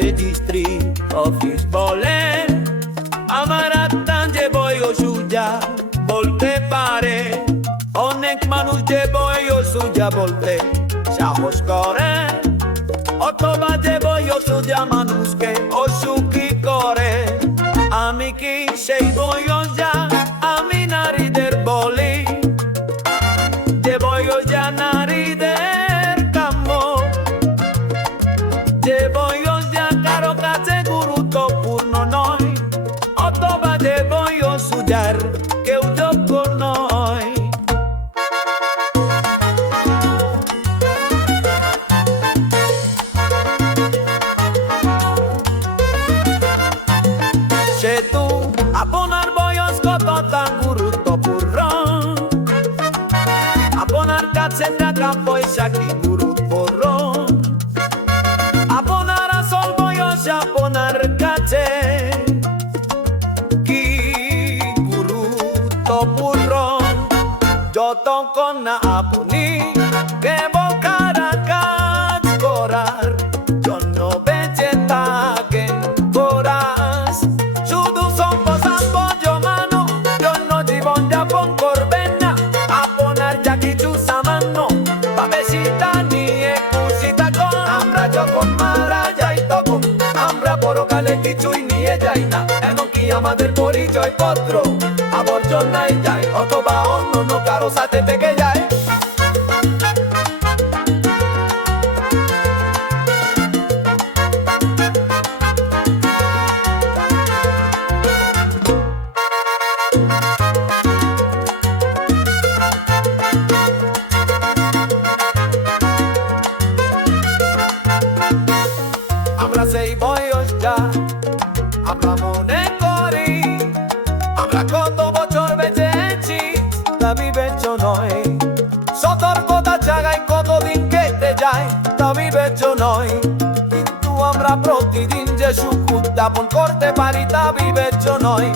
Registry office বলে আমার আত্মা যে বয়সুজা বলতে পারে। অনেক মানুষ যে বয়সুজা বলতে সাহস করে, অথবা যে বয়সুজা মানুষকে অসুখী করে। আমি কি সেই বয়সা? আমি নারীদের বলি যে বয়সা নারীদের কাম্য, যে বয়সা কারো কাছে গুরুত্বপূর্ণ নয়, অথবা যে বয়সুজার কেউ যোগ্য নয়। সেতু আপনার বয়স কতটা গুরুত্বপূর্ণ, আপনার কাছে টাকা পয়সা কি গুরুত্বপূর্ণ, আপনার আসল বয়স আপনার কাছে কি গুরুত্বপূর্ণ? যতক্ষণ না আপনি কেবল কাজ করার জন্য বেঁচে থাকেন, কোরাস শুধু সম্পদ জমানো জন্য জীবন যাপন করবেন না। আপনার যা কিছু সামান্য বা বেশি তা নিয়ে খুশি থাকুন। আমরা যখন মারা যাই তখন আমরা পরকালে কিছুই নিয়ে যাই না, এমনকি আমাদের পরিচয় পত্র আবর্জনায় যায়, অথবা অন্য কারো সাথে থেকে যায়। আমরা সেই বয়সটা আমরা মনে করি আমরা কত বছর বেঁচেছি তা বিবেচ্য নয়। সতর্কতা জায়গায় কতদিন কেটে যায় তা বিবেচ্য নয়। কিন্তু আমরা প্রতিদিন যে সুখ উদযাপন করতে পারি তা বিবেচ্য নয়।